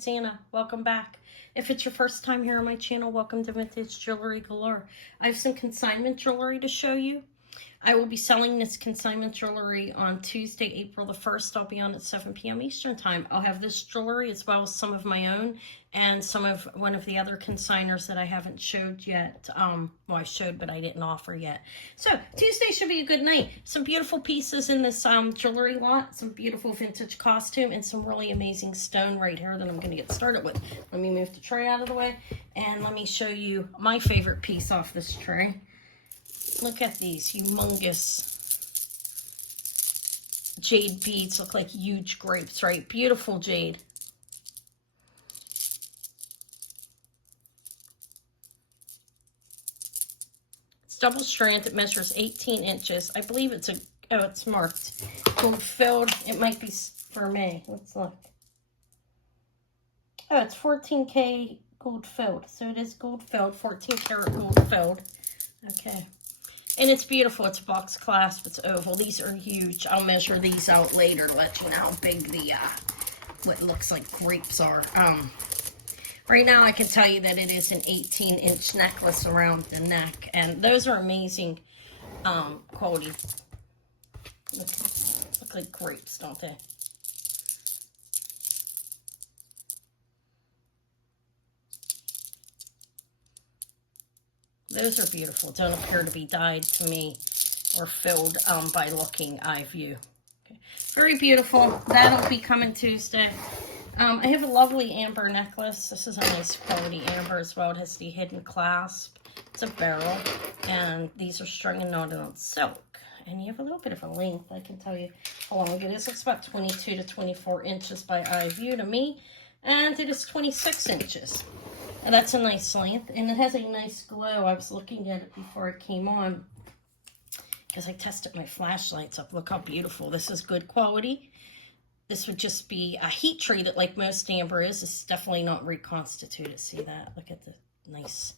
it's Anna. Welcome back. If it's your first time here on my channel, welcome to Vintage Jewelry Galore. I have some consignment jewelry to show you. I will be selling this consignment jewelry on Tuesday, April the 1st. I'll be on at 7 p.m. Eastern Time. I'll have this jewelry as well as some of my own and some of one of the other consigners that I haven't showed yet. Well, I showed, but I didn't offer yet. So Tuesday should be a good night. Some beautiful pieces in this jewelry lot, some beautiful vintage costume, and some really amazing stone right here that I'm going to get started with. Let me move the tray out of the way, and let me show you my favorite piece off this tray. Look at these humongous jade beads. Look like huge grapes, right? Beautiful jade. It's double strand. It measures 18 inches. I believe it's it's marked gold filled. It might be for me. Let's look. Oh, it's 14K gold filled. So it is gold filled, 14 karat gold filled. Okay. And it's beautiful. It's box clasp. It's oval. These are huge. I'll measure these out later to let you know how big the, what looks like grapes are. Right now I can tell you that it is an 18-inch necklace around the neck. And those are amazing quality. Look like grapes, don't they? Those are beautiful. Don't appear to be dyed to me or filled by looking eye view. Okay. Very beautiful. That'll be coming Tuesday. I have a lovely amber necklace. This is a nice quality amber as well. It has the hidden clasp. It's a beryl. And these are strung and knotted on silk. And you have a little bit of a length, I can tell you how long it is. It's about 22 to 24 inches by eye view to me. And it is 26 inches. And that's a nice length, and it has a nice glow. I was looking at it before it came on because I tested my flashlights up. Look how beautiful. This is good quality. This would just be a heat treated like most amber is. It's definitely not reconstituted. See that? Look at the nice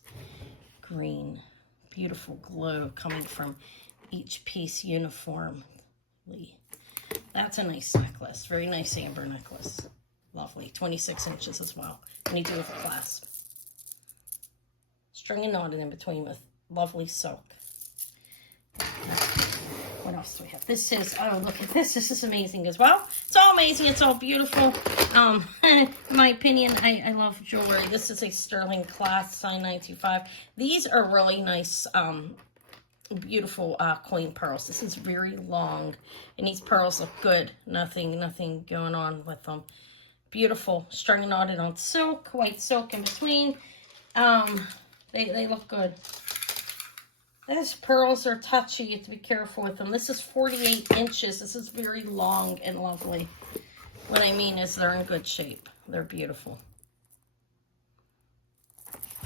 green, beautiful glow coming from each piece uniformly. That's a nice necklace. Very nice amber necklace. Lovely. 26 inches as well. And you do with a clasp. String and knotted in between with lovely silk. What else do we have? This is, oh, look at this. This is amazing as well. It's all amazing. It's all beautiful. In my opinion, I love jewelry. This is a sterling class, size 925. These are really nice, beautiful coin pearls. This is very long, and these pearls look good. Nothing going on with them. Beautiful. String and knotted on silk, white silk in between. They look good. Those pearls are touchy. You have to be careful with them. This is 48 inches. This is very long and lovely. What I mean is they're in good shape. They're beautiful.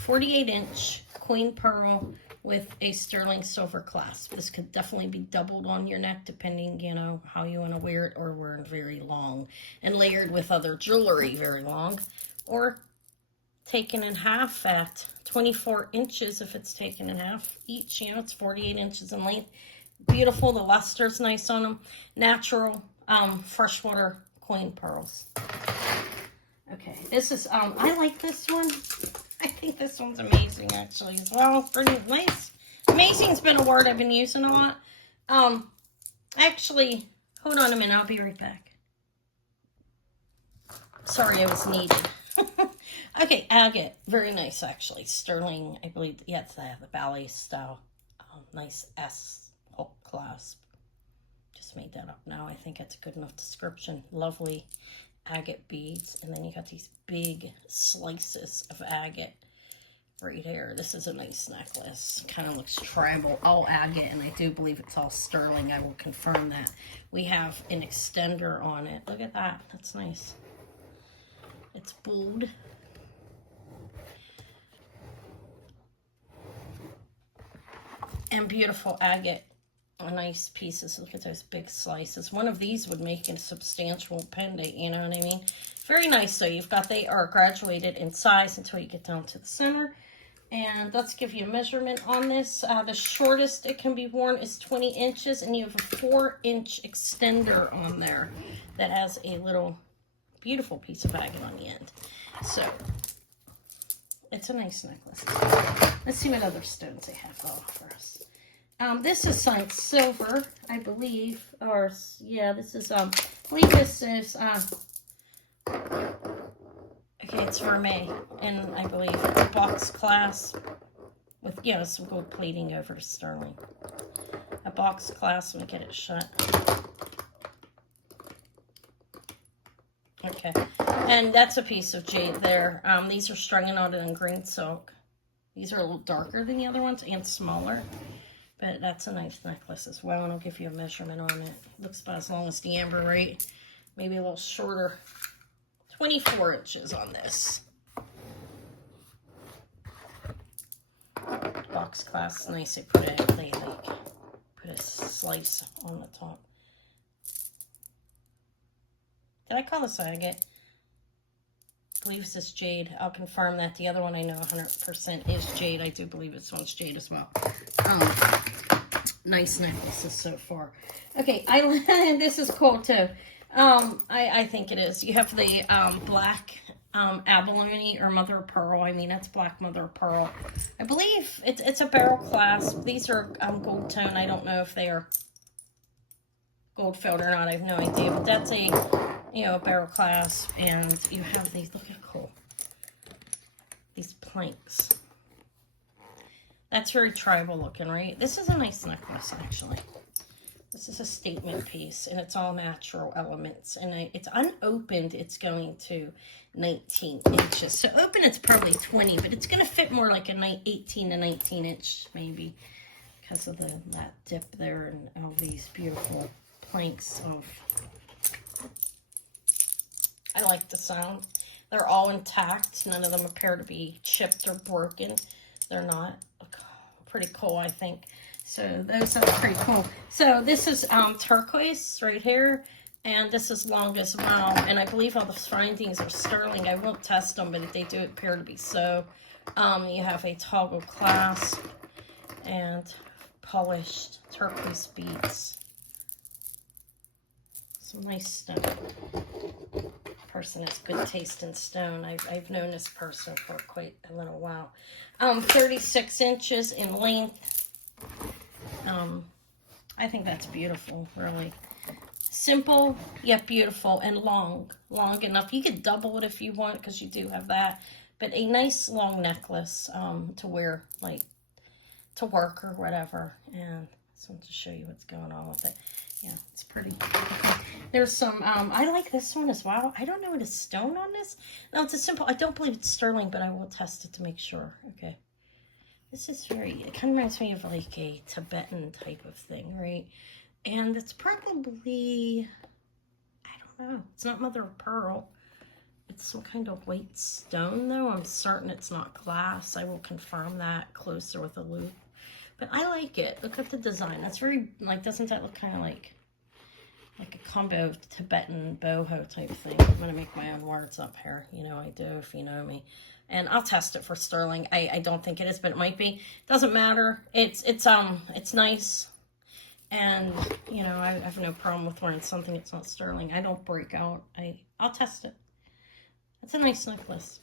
48-inch queen pearl with a sterling silver clasp. This could definitely be doubled on your neck depending, you know, how you want to wear it, or wear it very long and layered with other jewelry very long, or taken in half at 24 inches if it's taken in half each. You know, it's 48 inches in length. Beautiful. The luster's nice on them. Natural freshwater coin pearls. Okay, this is, I like this one. I think this one's amazing actually as well. Pretty nice. Amazing's been a word I've been using a lot. Actually, hold on a minute. I'll be right back. Sorry, I was needed. Okay, Agate. Very nice, actually. Sterling, I believe. Yes, I have the ballet style. Nice S hook clasp. Just made that up now. I think that's a good enough description. Lovely agate beads. And then you got these big slices of agate right here. This is a nice necklace. Kind of looks tribal. All agate, and I do believe it's all sterling. I will confirm that. We have an extender on it. Look at that. That's nice. It's bold. And beautiful agate. Nice pieces. Look at those big slices. One of these would make a substantial pendant, you know what I mean? Very nice. So you've got, they are graduated in size until you get down to the center. And let's give you a measurement on this. The shortest it can be worn is 20 inches, and you have a 4-inch extender on there that has a little beautiful piece of agate on the end. So it's a nice necklace. Let's see what other stones they have to offer us. This is signed silver, I believe, or yeah, this is I believe this is okay, it's Vermeil, and I believe box clasp with, you know, some gold plating over to sterling. A box clasp, let me get it shut. Okay, and that's a piece of jade there. These are strung out in green silk. These are a little darker than the other ones and smaller, but that's a nice necklace as well, and I'll give you a measurement on it. Looks about as long as the amber, right? Maybe a little shorter. 24 inches on this. Box clasp, nice. I put a slice on the top. Did I call this agate? I believe this is jade. I'll confirm that. The other one I know 100% is jade. I do believe this one's jade as well. Nice necklaces so far. Okay, this is cool too. I think it is. You have the black abalone or mother of pearl. I mean, that's black mother of pearl. I believe it's a barrel clasp. These are gold tone. I don't know if they are gold filled or not. I have no idea. But that's a, you know, a barrel clasp, and you have these. Look how cool. These planks. That's very tribal looking, right? This is a nice necklace, actually. This is a statement piece, and it's all natural elements. And it's unopened, it's going to 19 inches. So open, it's probably 20, but it's going to fit more like a 18 to 19 inch, maybe, because of that dip there and all these beautiful planks of. I like the sound. They're all intact. None of them appear to be chipped or broken. They're not. Pretty cool, I think. So those are pretty cool. So this is turquoise right here, and this is long as well. And I believe all the findings are sterling. I won't test them, but they do appear to be so. You have a toggle clasp and polished turquoise beads. Some nice stone. Person has good taste in stone. I've known this person for quite a little while. 36 inches in length. I think that's beautiful, really. Simple, yet beautiful, and long enough. You could double it if you want, because you do have that. But a nice long necklace to wear, like, to work or whatever. And I just wanted to show you what's going on with it. Yeah, it's pretty. There's some, I like this one as well. I don't know what is stone on this. No, it's a simple, I don't believe it's sterling, but I will test it to make sure. Okay. This is it kind of reminds me of like a Tibetan type of thing, right? And it's probably, I don't know. It's not mother of pearl. It's some kind of white stone, though. I'm certain it's not glass. I will confirm that closer with a loop. But I like it. Look at the design. That's very, like, doesn't that look kind of like a combo Tibetan boho type thing? I'm going to make my own words up here. You know I do, if you know me. And I'll test it for sterling. I don't think it is, but it might be. Doesn't matter. It's nice. And, you know, I have no problem with wearing something that's not sterling. I don't break out. I'll test it. It's a nice necklace.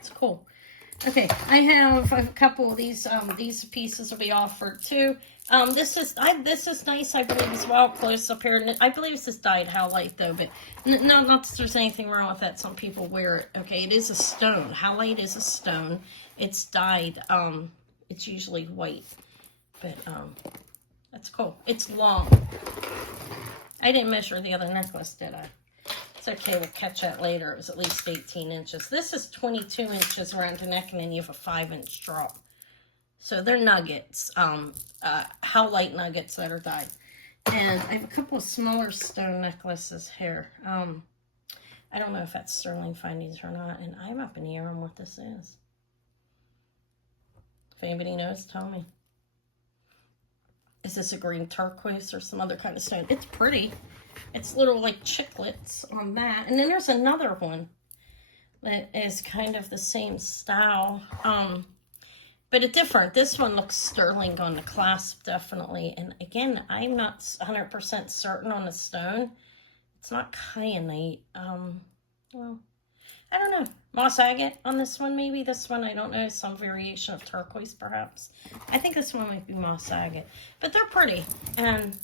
It's cool. Okay, I have a couple of these pieces will be offered too. This is nice, I believe, as well. Close up here, I believe this is dyed howlite though, but no, not that there's anything wrong with that. Some people wear it. Okay, it is a stone. Howlite is a stone. It's dyed. It's usually white, but that's cool. It's long. I didn't measure the other necklace, did I? It's okay, we'll catch that later. It was at least 18 inches. This is 22 inches around the neck, and then you have a 5-inch drop. So they're nuggets, howlite nuggets that are dyed. And I have a couple of smaller stone necklaces here. I don't know if that's sterling findings or not, and I'm up in the air on what this is. If anybody knows, tell me. Is this a green turquoise or some other kind of stone? It's pretty. It's little like chiclets on that. And then there's another one that is kind of the same style. But it's different. This one looks sterling on the clasp, definitely. And again, I'm not 100% certain on the stone. It's not kyanite. Well, I don't know. Moss agate on this one, maybe. This one, I don't know. Some variation of turquoise, perhaps. I think this one might be moss agate. But they're pretty. And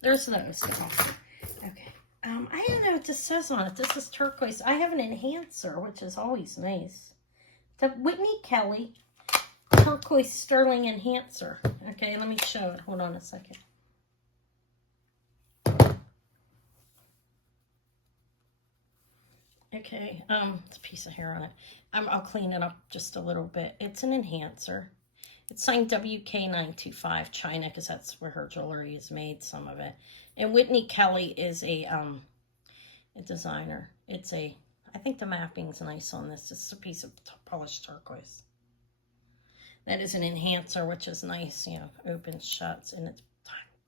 there's those. Okay. I don't know what this says on it. This is turquoise. I have an enhancer, which is always nice. The Whitney Kelly turquoise sterling enhancer. Okay, let me show it. Hold on a second. Okay, it's a piece of hair on it. I'll clean it up just a little bit. It's an enhancer. It's signed WK925 China, because that's where her jewelry is made, some of it. And Whitney Kelly is a designer. I think the mapping's nice on this. It's a piece of polished turquoise. That is an enhancer, which is nice, you know, opens, shuts, and it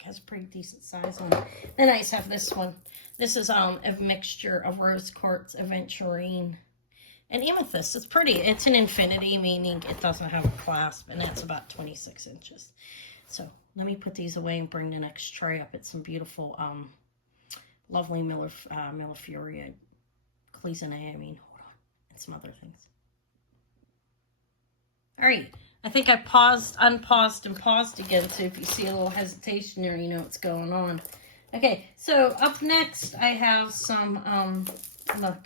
has pretty decent size on it. Then I just have this one. This is a mixture of rose quartz, aventurine, and amethyst. It's pretty. It's an infinity, meaning it doesn't have a clasp, and that's about 26 inches. So let me put these away and bring the next tray up. It's some beautiful, lovely Millefiori, Cloisonné, hold on, and some other things. All right. I think I paused, unpaused, and paused again, so if you see a little hesitation there, you know what's going on. Okay, so up next, I have some, look,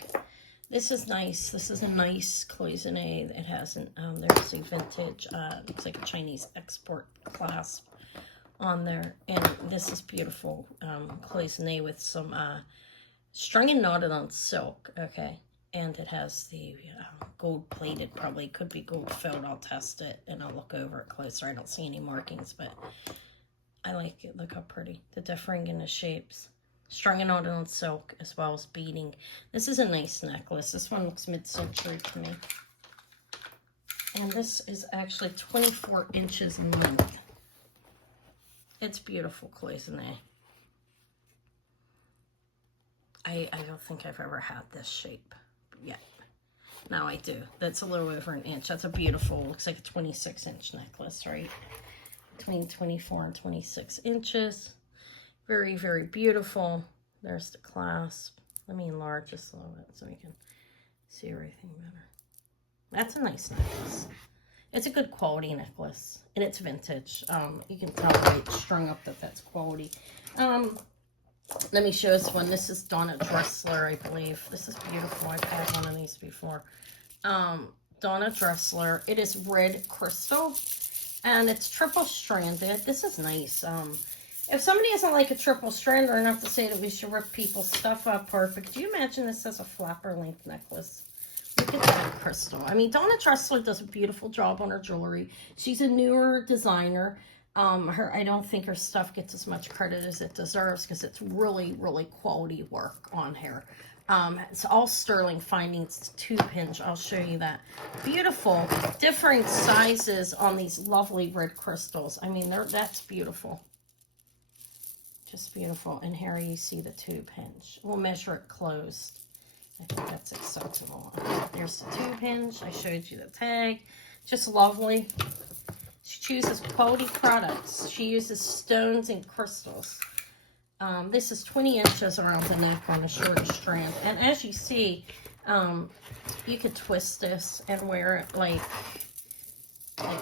this is nice. This is a nice Cloisonné. It has there's a vintage, looks like a Chinese export clasp on there, and this is beautiful Cloisonné with some strung and knotted on silk, okay? And it has the gold plated, probably could be gold filled. I'll test it and I'll look over it closer. I don't see any markings, but I like it. Look how pretty. The differing in the shapes. Strung and knotted on silk as well as beading. This is a nice necklace. This one looks mid-century to me. And this is actually 24 inches in length. It's beautiful, Cloisonné. I don't think I've ever had this shape yet. Now I do. That's a little over an inch. That's a beautiful, looks like a 26-inch necklace, right? Between 24 and 26 inches. Very, very beautiful. There's the clasp. Let me enlarge this a little bit so we can see everything better. That's a nice necklace. It's a good quality necklace, and it's vintage. You can tell by it's strung up that that's quality. Let me show this one. This is Donna Dressler, I believe. This is beautiful. I've had one of these before. Donna Dressler. It is red crystal, and it's triple stranded. This is nice. If somebody doesn't like a triple strand, or enough to say that we should rip people's stuff apart, but could you imagine this as a flapper length necklace? Look at that crystal. I mean, Donna Dressler does a beautiful job on her jewelry. She's a newer designer. I don't think her stuff gets as much credit as it deserves, because it's really, really quality work on here. It's all sterling findings, tube hinge. I'll show you that. Beautiful, different sizes on these lovely red crystals. I mean, that's beautiful. Just beautiful. And here you see the tube hinge. We'll measure it closed. I think that's acceptable. Okay, there's the tube hinge. I showed you the tag. Just lovely. She chooses quality products. She uses stones and crystals. This is 20 inches around the neck on the shortest strand. And as you see, you could twist this and wear it like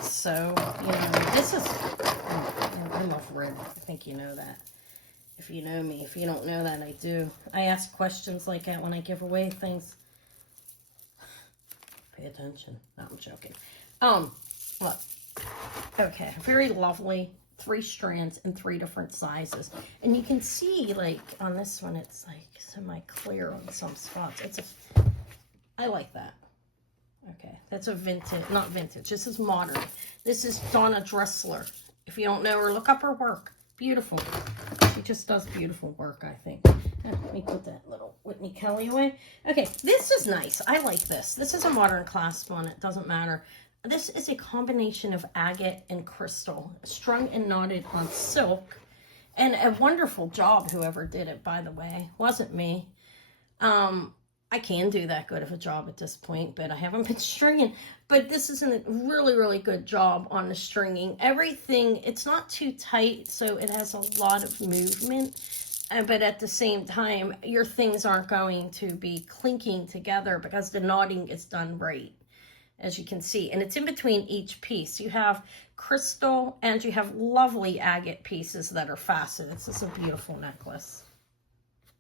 so. You know, this is, I love red. I think you know that. If you know me. If you don't know that, I do. I ask questions like that when I give away things. Pay attention. No, I'm joking. Look. Okay, very lovely. 3 strands in 3 different sizes. And you can see, like, on this one, it's like semi-clear on some spots. I like that. Okay, that's a vintage, not vintage. This is modern. This is Donna Dressler. If you don't know her, look up her work. Beautiful. She just does beautiful work, I think. Let me put that little Whitney Kelly away. Okay, this is nice. I like this. This is a modern clasp on it. Doesn't matter. This is a combination of agate and crystal, strung and knotted on silk. And a wonderful job, whoever did it, by the way. Wasn't me. I can do that good of a job at this point, but I haven't been stringing. But this is a really, really good job on the stringing. Everything, it's not too tight, so it has a lot of movement. But at the same time, your things aren't going to be clinking together because the knotting is done right, as you can see. And it's in between each piece. You have crystal and you have lovely agate pieces that are faceted. This is a beautiful necklace.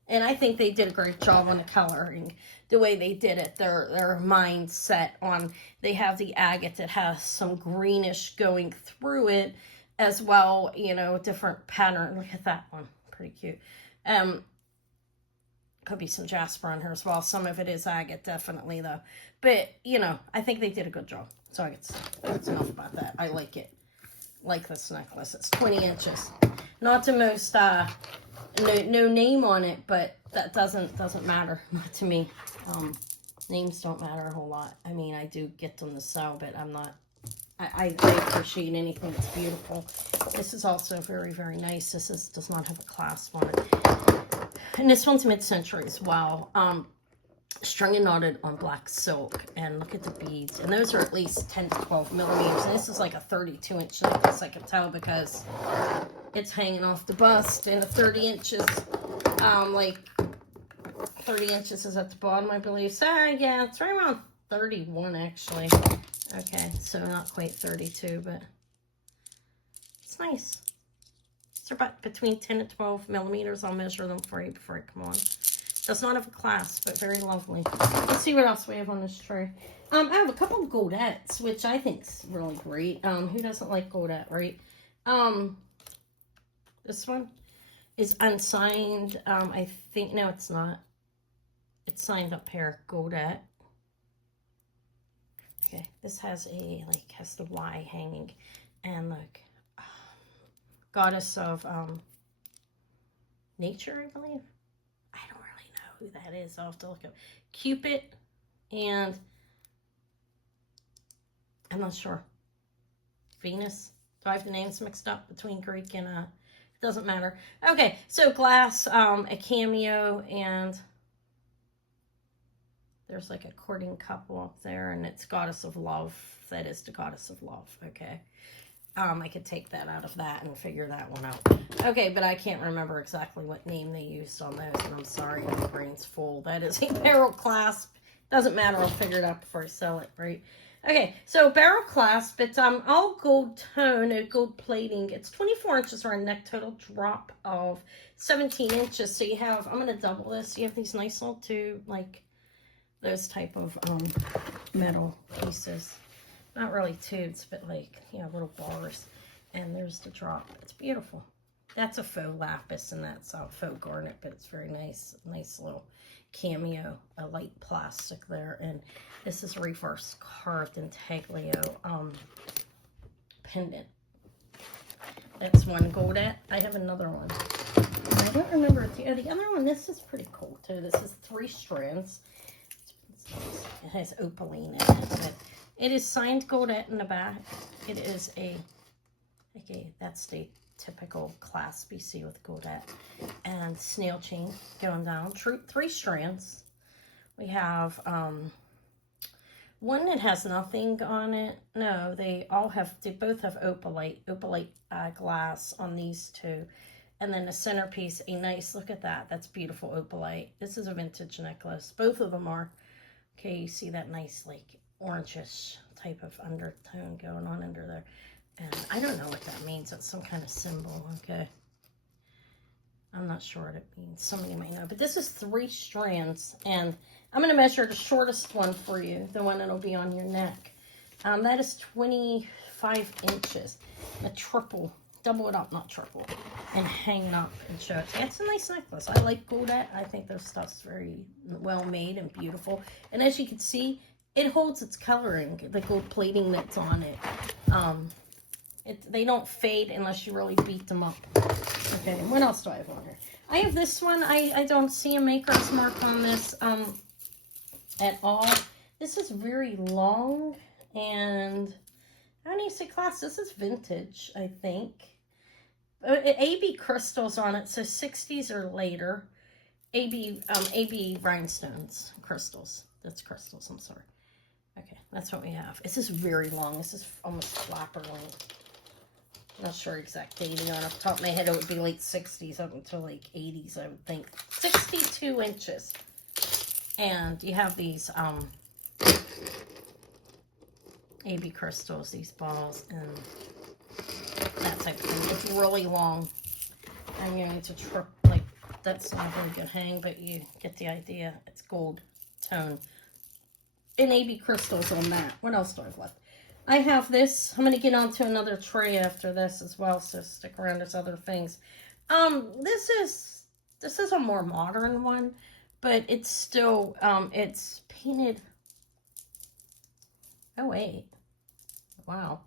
And I think they did a great job on the coloring, the way they did it. Their mindset on, they have the agate that has some greenish going through it as well, you know, different pattern. Look at that one, pretty cute. Could be some jasper on her as well. Some of it is agate, definitely, though. But, you know, I think they did a good job. So that's enough about that. I like it. Like this necklace. It's 20 inches. Not the most, no name on it, but that doesn't matter. Not to me. Names don't matter a whole lot. I mean, I do get them to sell, but I'm not, I appreciate anything that's beautiful. This is also very, very nice. This does not have a clasp on it. And this one's mid-century as well. Strung and knotted on black silk. And look at the beads. And those are at least 10 to 12 millimeters. And this is like a 32-inch necklace, I can tell, because it's hanging off the bust. And the 30 inches, like 30 inches is at the bottom, I believe. So, yeah, it's right around 31, actually. Okay, so not quite 32, but it's nice. They're about between 10 and 12 millimeters. I'll measure them for you before I come on. Does not have a clasp, but very lovely. Let's see what else we have on this tray. I have a couple of Goldettes, which I think is really great. Who doesn't like Goldette, right? This one is unsigned. I think, no, it's not. It's signed up here, Goldette. Okay, this has has the Y hanging. And look. Goddess of nature, I believe. I don't really know who that is. I'll have to look up. Cupid, and I'm not sure. Venus. Do I have the names mixed up between Greek and it doesn't matter. Okay, so glass, a cameo, and there's like a courting couple up there, and it's Goddess of Love. That is the Goddess of Love. Okay. I could take that out of that and figure that one out. Okay, but I can't remember exactly what name they used on those, and I'm sorry, my brain's full. That is a barrel clasp. Doesn't matter, I'll figure it out before I sell it, right? Okay, so barrel clasp, it's all gold tone, gold plating. It's 24 inches around neck, total drop of 17 inches. So you have, I'm going to double this. You have these nice little two, like, those type of metal pieces. Not really tubes, but like, you know, little bars. And there's the drop. It's beautiful. That's a faux lapis, and that's a faux garnet, but it's very nice. Nice little cameo, a light plastic there. And this is a reverse carved intaglio pendant. That's one Goldette. I have another one. I don't remember the other one. This is pretty cool too. This is 3 strands. It has opaline in it. It is signed Goldette in the back. It is that's the typical clasp you see with Goldette. And snail chain going down. 3 strands. We have one that has nothing on it. No, they both have opalite glass on these 2. And then the centerpiece, a nice, look at that. That's beautiful opalite. This is a vintage necklace. Both of them are. Okay, you see that nice, like, orangish type of undertone going on under there. And I don't know what that means. It's some kind of symbol, okay? I'm not sure what it means. Somebody might know. But this is 3 strands. And I'm going to measure the shortest one for you, the one that'll be on your neck. That is 25 inches. A triple, double it up, not triple. And hang it up and show it. It's a nice necklace. I like Goldette. I think their stuff's very well made and beautiful. And as you can see, it holds its coloring, the gold plating that's on it. They don't fade unless you really beat them up. Okay, what else do I have on here? I have this one. I don't see a maker's mark on this at all. This is very long, and how do you say class? This is vintage, I think. AB crystals on it, so 60s or later. AB rhinestones, crystals. That's crystals, I'm sorry. Okay, that's what we have. This is very long. This is almost flapper length. Not sure exact dating on off the top of my head. It would be late 60s up until like 80s, I would think. 62 inches. And you have these AB crystals, these balls, and that type of thing. It's really long. And you're going to trip, like, that's not a very good hang, but you get the idea. It's gold tone. And AB crystals on that. What else do I have left? I have this. I'm going to get onto another tray after this as well, so stick around. There's other things. This is a more modern one, but it's still, it's painted. Oh, wait. Wow.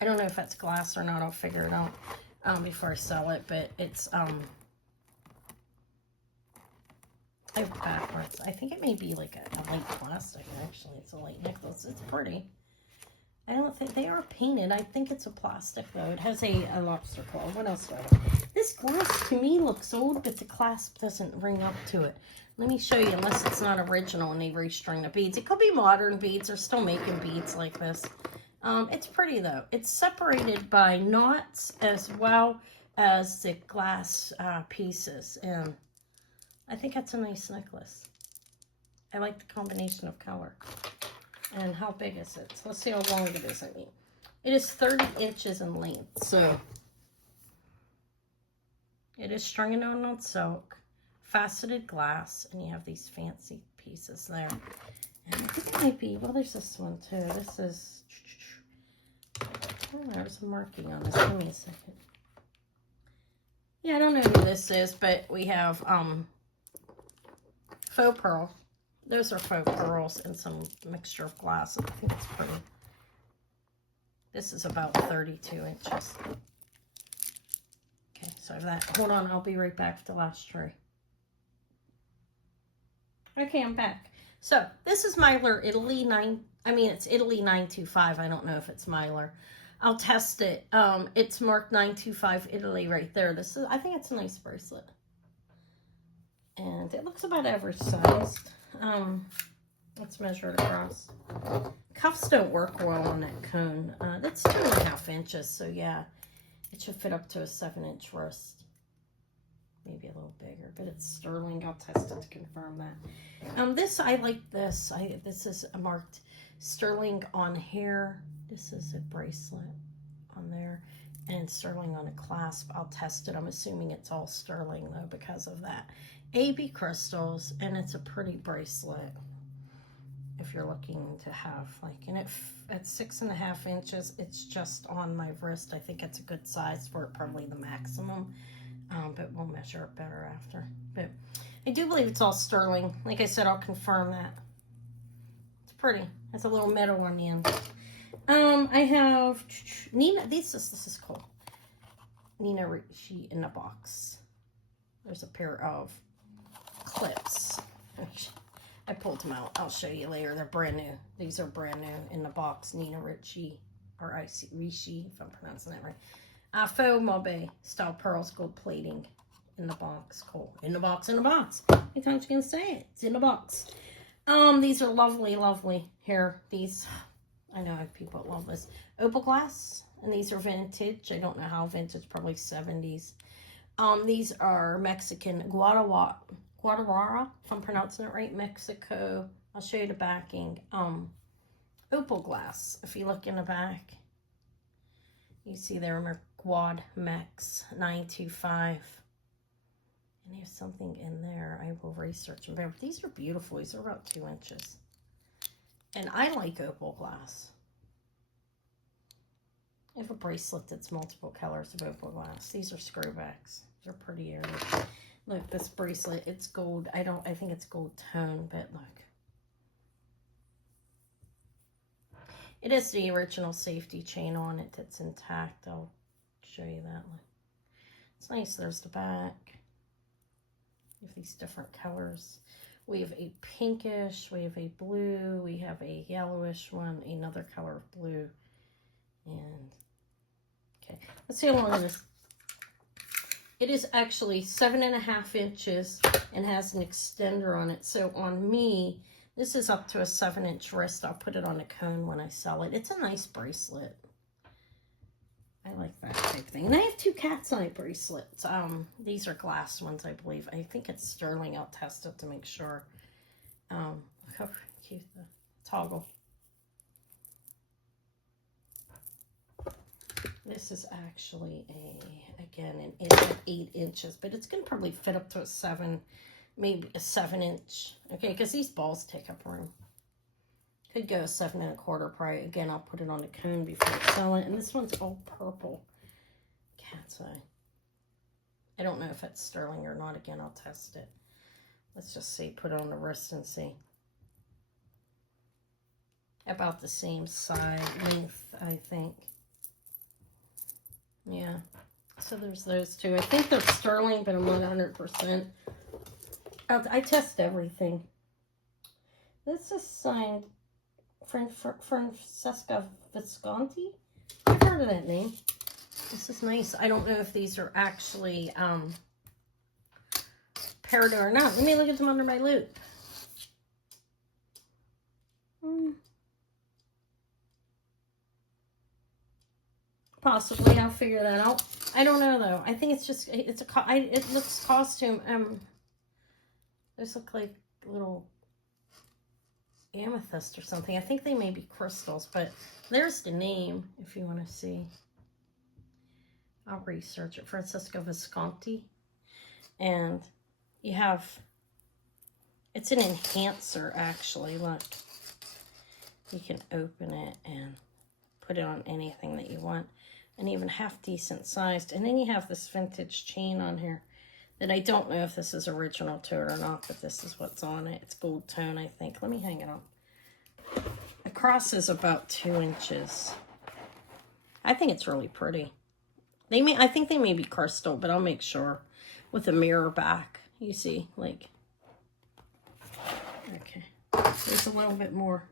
I don't know if that's glass or not. I'll figure it out before I sell it, but it's, I have backwards. I think it may be like a light plastic, actually. It's a light necklace. It's pretty. I don't think they are painted. I think it's a plastic, though. It has a lobster claw. What else do I have? This glass, to me, looks old, but the clasp doesn't ring up to it. Let me show you, unless it's not original and they restring the beads. It could be modern beads. They're still making beads like this. It's pretty, though. It's separated by knots as well as the glass pieces. And I think that's a nice necklace. I like the combination of color. And how big is it? So let's see how long it is. It is 30 inches in length. So it is strung on silk, faceted glass, and you have these fancy pieces there. And I think it might be, well, there's this one too. This is, oh, there's a marking on this. Give me a second. Yeah, I don't know who this is, but we have faux pearl. Those are faux pearls and some mixture of glass. I think it's pretty. This is about 32 inches. Okay, so I have that. Hold on, I'll be right back with the last tray. Okay, I'm back. So, this is Mylar Italy it's Italy 925. I don't know if it's Mylar. I'll test it. It's marked 925 Italy right there. I think it's a nice bracelet. And it looks about average sized. Let's measure it across. Cuffs don't work well on that cone. That's 2.5 inches, so yeah, it should fit up to a 7-inch wrist. Maybe a little bigger, but it's sterling. I'll test it to confirm that. I like this. This is marked sterling on hair. This is a bracelet on there, and sterling on a clasp. I'll test it. I'm assuming it's all sterling though because of that. AB crystals, and it's a pretty bracelet if you're looking to have, like, and at 6.5 inches, it's just on my wrist. I think it's a good size for it, probably the maximum, but we'll measure it better after. But I do believe it's all sterling. Like I said, I'll confirm that. It's pretty. It's a little metal on the end. I have Nina. This is cool. Nina Ricci in a box. There's a pair of clips. I pulled them out. I'll show you later. They're brand new. These are brand new in the box. Nina Ricci, or Ricci, if I'm pronouncing that right. Faux Maube style pearls, gold plating in the box. Cool. In the box, in the box. How many times you gonna say it? It's in the box. These are lovely, lovely hair. These, I know I have people that love this. Opal glass, and these are vintage. I don't know how vintage, probably 70s. These are Mexican Guadalajara, if I'm pronouncing it right, Mexico. I'll show you the backing. Opal glass. If you look in the back, you see there, Quad Mex 925. And there's something in there. I will research them. But these are beautiful. These are about 2 inches. And I like opal glass. I have a bracelet that's multiple colors of opal glass. These are screwbacks. They're pretty area. Look, this bracelet, it's gold. I think it's gold tone, but look. It is the original safety chain on it that's intact. I'll show you that. Look. It's nice. There's the back. We have these different colors. We have a pinkish, we have a blue, we have a yellowish one, another color of blue. And, okay, let's see how long it is. It is actually 7.5 inches and has an extender on it. So on me, this is up to a 7-inch wrist. I'll put it on a cone when I sell it. It's a nice bracelet. I like that type thing. And I have 2 cat's eye bracelets. These are glass ones, I believe. I think it's sterling. I'll test it to make sure. Look how cute the toggle. This is actually again, an inch at 8 inches, but it's going to probably fit up to a 7, maybe a 7-inch. Okay, because these balls take up room. Could go a 7 1/4 probably. Again, I'll put it on a cone before I sell it. And this one's all purple. Cat's eye. I don't know if it's sterling or not. Again, I'll test it. Let's just see. Put it on the wrist and see. About the same side length, I think. Yeah. So there's those 2. I think they're sterling, but I'm not 100%. I test everything. This is signed Francesca Viscanti. I've heard of that name. This is nice. I don't know if these are actually paired or not. Let me look at them under my loop. Possibly. I'll figure that out. I don't know though. I think it's just, it looks costume. Those look like little amethyst or something. I think they may be crystals, but there's the name if you want to see. I'll research it. Francesca Viscanti. And you have, it's an enhancer actually. Look, you can open it and put it on anything that you want, and even half decent sized. And then you have this vintage chain on here that I don't know if this is original to it or not, but this is what's on it. It's gold tone, I think. Let me hang it up. The cross is about 2 inches. I think it's really pretty. I think they may be crystal, but I'll make sure. With a mirror back, you see, like, okay. There's a little bit more.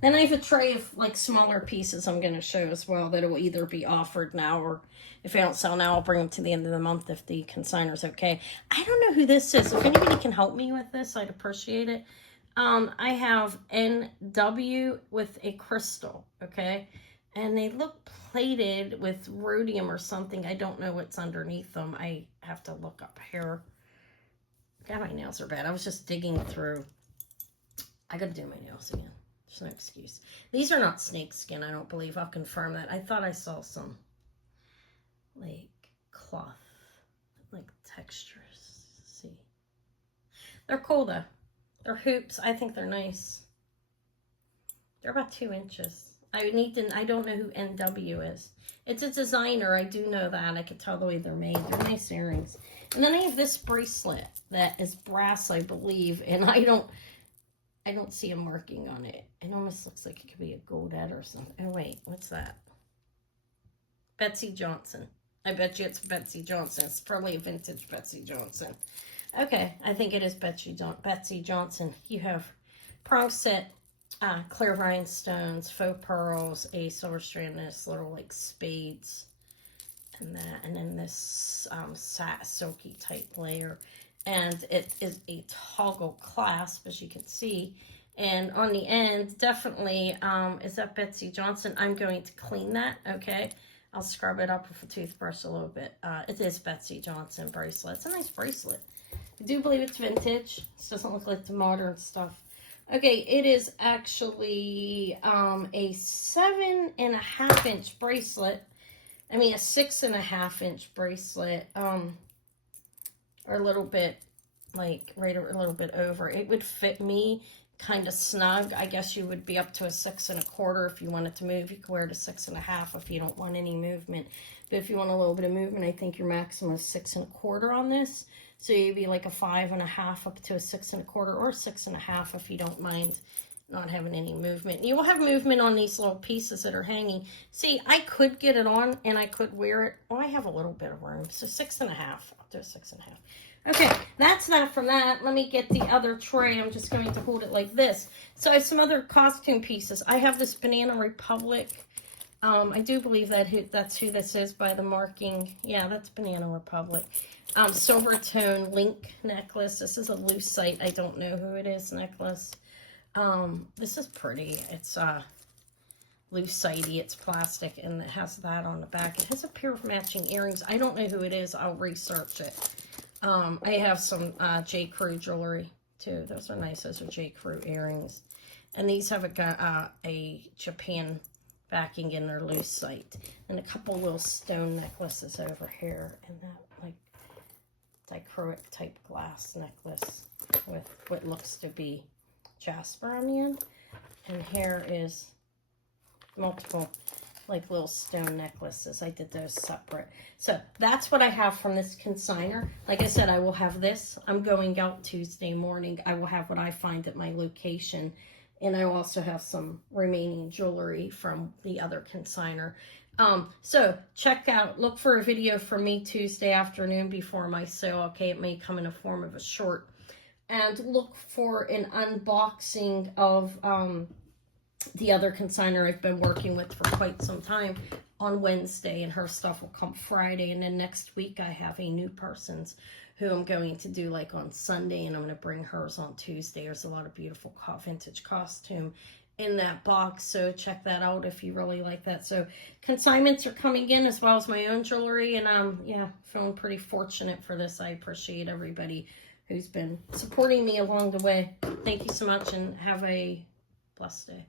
Then I have a tray of like smaller pieces I'm going to show as well that will either be offered now, or if I don't sell now, I'll bring them to the end of the month if the consigner's okay. I don't know who this is. If anybody can help me with this, I'd appreciate it. I have NW with a crystal, okay? And they look plated with rhodium or something. I don't know what's underneath them. I have to look up here. God, my nails are bad. I was just digging through. I gotta do my nails again. There's no excuse. These are not snake skin, I don't believe. I'll confirm that. I thought I saw some, like, cloth, like, textures. Let's see. They're cool, though. They're hoops. I think they're nice. They're about 2 inches. I don't know who NW is. It's a designer. I do know that. I can tell the way they're made. They're nice earrings. And then I have this bracelet that is brass, I believe, and I don't see a marking on it. It almost looks like it could be a Goldette or something. Oh, wait. What's that? Betsy Johnson. I bet you it's Betsy Johnson. It's probably a vintage Betsy Johnson. Okay. I think it is Betsy Johnson. You have prong set, clear rhinestones, faux pearls, a silver strand, and this little, like, spades. And that. And then this silky type layer. And it is a toggle clasp, as you can see. And on the end, definitely, is that Betsy Johnson? I'm going to clean that, okay? I'll scrub it up with a toothbrush a little bit. It is Betsy Johnson bracelet. It's a nice bracelet. I do believe it's vintage. It doesn't look like the modern stuff. Okay, it is actually a 7.5-inch bracelet. I mean, a 6.5-inch bracelet. Or a little bit, like, right a little bit over. It would fit me kind of snug. I guess you would be up to a 6 1/4 if you wanted to move. You could wear it a 6.5 if you don't want any movement. But if you want a little bit of movement, I think your maximum is 6 1/4 on this. So you'd be like a 5.5 up to a 6 1/4 or 6.5 if you don't mind not having any movement. You will have movement on these little pieces that are hanging. See, I could get it on and I could wear it. Oh, I have a little bit of room. So 6.5. I'll do a 6.5. Okay, that's that from that. Let me get the other tray. I'm just going to hold it like this. So I have some other costume pieces. I have this Banana Republic. I do believe that's who this is by the marking. Yeah, that's Banana Republic. Silver tone link necklace. This is a lucite. I don't know who it is necklace. This is pretty. It's lucite, it's plastic, and it has that on the back. It has a pair of matching earrings. I don't know who it is. I'll research it. I have some J. Crew jewelry too. Those are nice. Those are J. Crew earrings. And these have a Japan backing in their lucite. And a couple little stone necklaces over here. And that like dichroic type glass necklace with what looks to be jasper on the end. And here is multiple like little stone necklaces. I did those separate. So that's what I have from this consignor. Like I said, I will have this. I'm going out Tuesday morning. I will have what I find at my location. And I will also have some remaining jewelry from the other consignor. So check out, look for a video from me Tuesday afternoon before my sale. Okay, it may come in a form of a short. And look for an unboxing of the other consignor I've been working with for quite some time on Wednesday, and her stuff will come Friday. And then next week I have a new person's who I'm going to do like on Sunday, and I'm going to bring hers on Tuesday. There's a lot of beautiful vintage costume in that box, so check that out if you really like that. So consignments are coming in as well as my own jewelry, and yeah, feeling pretty fortunate for this. I appreciate everybody who's been supporting me along the way. Thank you so much, and have a blessed day.